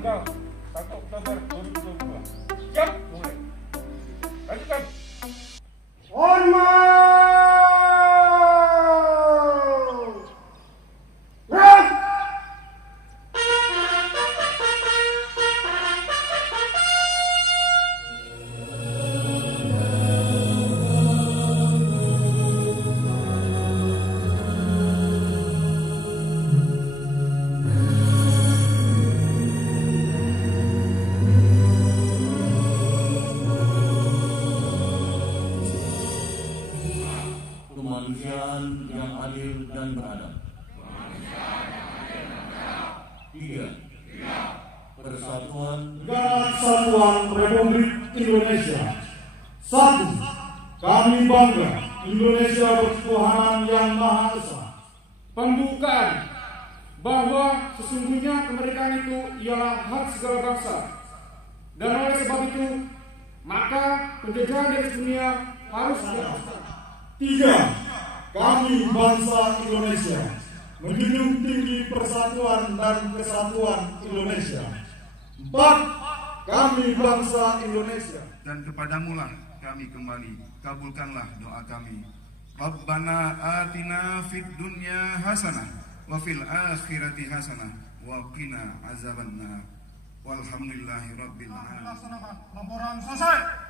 tanggal 1 Oktober 2022. Siap, mulai. Lanjutkan. Hormat! Gerak! Kemanusiaan yang adil dan beradab. 3. Persatuan Negara Kesatuan Republik Indonesia. 1. Kami bangga Indonesia berketuhanan yang Maha Esa. Pembukaan bahwa sesungguhnya kemerdekaan itu ialah hak segala bangsa, dan oleh sebab itu maka penjajahan di atas dunia harus dihapuskan. 3. Kami bangsa Indonesia menjunjung tinggi persatuan dan kesatuan Indonesia. 4. Kami bangsa Indonesia. Dan kepadamulah kami kembali, kabulkanlah doa kami. Rabbana atina fid dunya hasanah wa fil akhirati hasanah wa qina azabannar. Walhamdulillahi rabbil alamin. Laporan selesai.